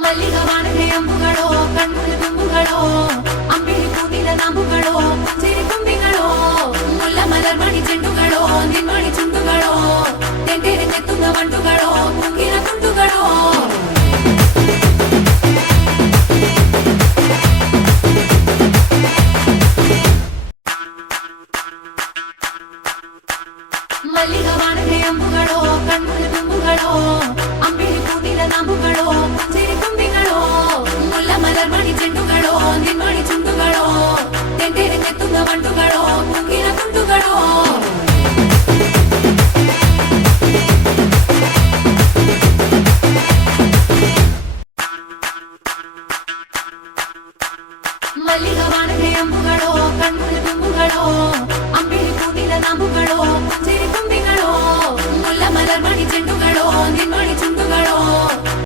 മല്ലികവാണന്റെ അമ്പുകളോ കൺമുഴി തുമ്പുകളോ അമ്പിളി പൂനില നാമ്പുകളോ പുഞ്ചിരി തുമ്പികളോ മുല്ലമലർ മണി ചെണ്ടുകളോ നിൻമണി ചുണ്ടുകളോ തെണ്ടെറിഞ്ഞെത്തുന്ന വണ്ടുകളോ പൂങ്കിന തുണ്ടുകളോ മല്ലികവാണന്റെ അമ്പുകളോ കൺമുഴി തുമ്പുകളോ അമ്പിളി പൂനില നാമ്പുകളോ പുഞ്ചിരി തുമ്പികളോ മുല്ലമലർ മണി ചെണ്ടുകളോ നിൻമണി ചുണ്ടുകളോ തെണ്ടെറിഞ്ഞെത്തുന്ന വണ്ടുകളോ പൂങ്കിന തുണ്ടുകളോ മല്ലികവാണന്റെ അമ്പുകളോ കൺമുഴി തുമ്പുകളോ അമ്പിളി പൂനില നാമ്പുകളോ പുഞ്ചിരി തുമ്പികളോ മുല്ലമലർ മണി ചെണ്ടുകളോ നിൻമണി